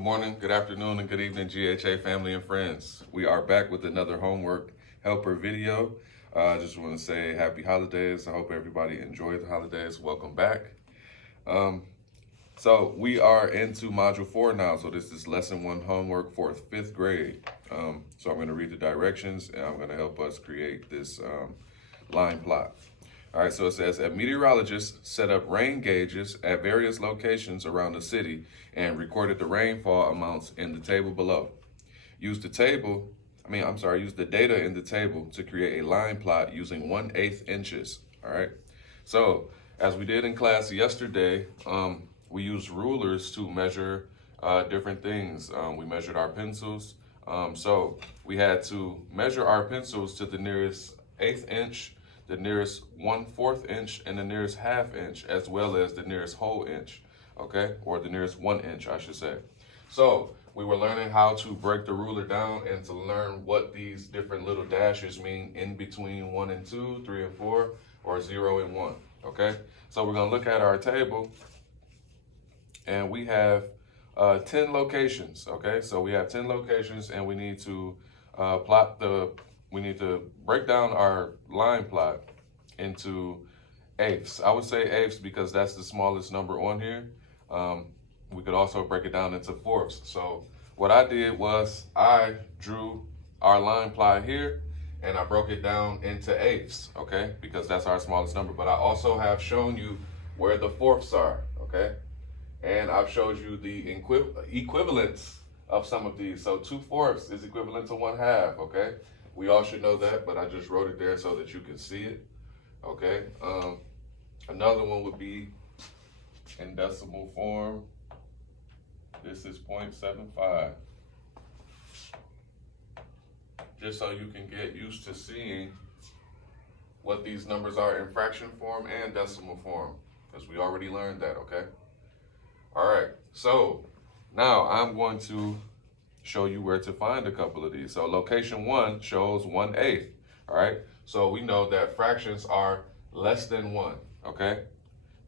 Good morning, good afternoon, and good evening, GHA family and friends. We are back with another homework helper video. I just want to say happy holidays. I hope everybody enjoyed the holidays. Welcome back. So we are into module 4 now. So this is lesson 1 homework for 5th grade. So I'm going to read the directions and I'm going to help us create this line plot. All right, so it says, a meteorologist set up rain gauges at various locations around the city and recorded the rainfall amounts in the table below. Use the data in the table to create a line plot using 1/8 inches. All right, so as we did in class yesterday, we used rulers to measure different things. We measured our pencils. So we had to measure our pencils to the nearest 1/8 inch, the nearest 1/4 inch, and the nearest 1/2 inch, as well as the nearest whole inch, okay? Or the nearest 1 inch, I should say. So we were learning how to break the ruler down and to learn what these different little dashes mean in between 1 and 2, 3 and 4, or 0 and 1, okay? So we're gonna look at our table, and we have 10 locations, okay? So we have 10 locations, and we need to we need to break down our line plot into eighths. I would say eighths because that's the smallest number on here. We could also break it down into fourths. So what I did was I drew our line plot here and I broke it down into eighths, okay? Because that's our smallest number. But I also have shown you where the fourths are, okay? And I've showed you the equivalence of some of these. So 2/4 is equivalent to 1/2, okay? We all should know that, but I just wrote it there so that you can see it, okay? Another one would be in decimal form. This is 0.75. Just so you can get used to seeing what these numbers are in fraction form and decimal form, because we already learned that, okay? All right, so now I'm going to show you where to find a couple of these. So location 1 shows 1/8, all right? So we know that fractions are less than 1, okay?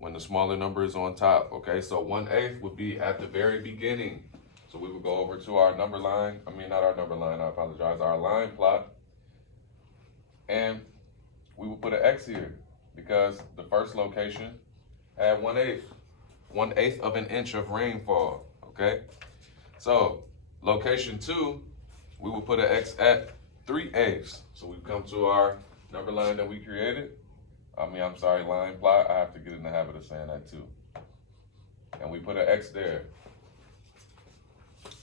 When the smaller number is on top, okay? So 1/8 would be at the very beginning. So we would go over to our number line, not our number line, I apologize, our line plot. And we would put an X here because the first location had 1/8. 1/8 of an inch of rainfall, okay? So location 2, we will put an X at 3/8. So we come to our number line that we created. Line plot. I have to get in the habit of saying that too. And we put an X there.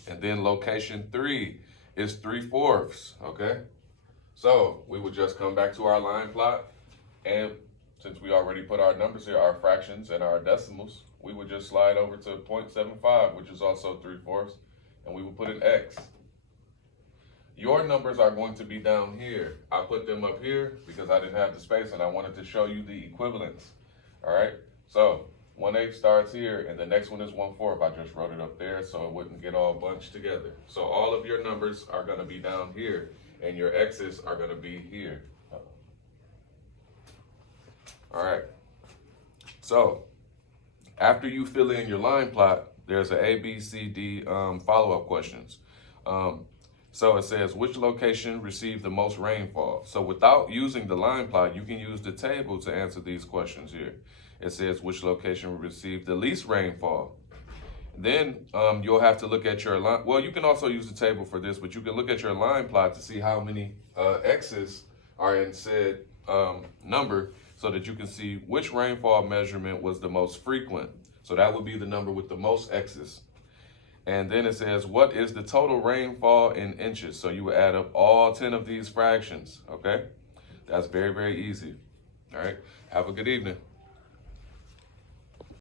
And then location 3 is 3/4, okay? So we would just come back to our line plot, and since we already put our numbers here, our fractions and our decimals, we would just slide over to 0.75, which is also 3/4, and we would put an X. Your numbers are going to be down here. I put them up here because I didn't have the space and I wanted to show you the equivalence, all right? So 1/8 starts here and the next one is 1/4. I just wrote it up there so it wouldn't get all bunched together. So all of your numbers are gonna be down here and your X's are gonna be here. All right, so after you fill in your line plot, there's a B, C, D follow-up questions. So it says, which location received the most rainfall? So without using the line plot, you can use the table to answer these questions here. It says, which location received the least rainfall? Then you'll have to look at your line. Well, you can also use the table for this, but you can look at your line plot to see how many X's are in said number so that you can see which rainfall measurement was the most frequent. So that would be the number with the most X's. And then it says, what is the total rainfall in inches? So you would add up all 10 of these fractions, okay? That's very, very easy. All right, have a good evening.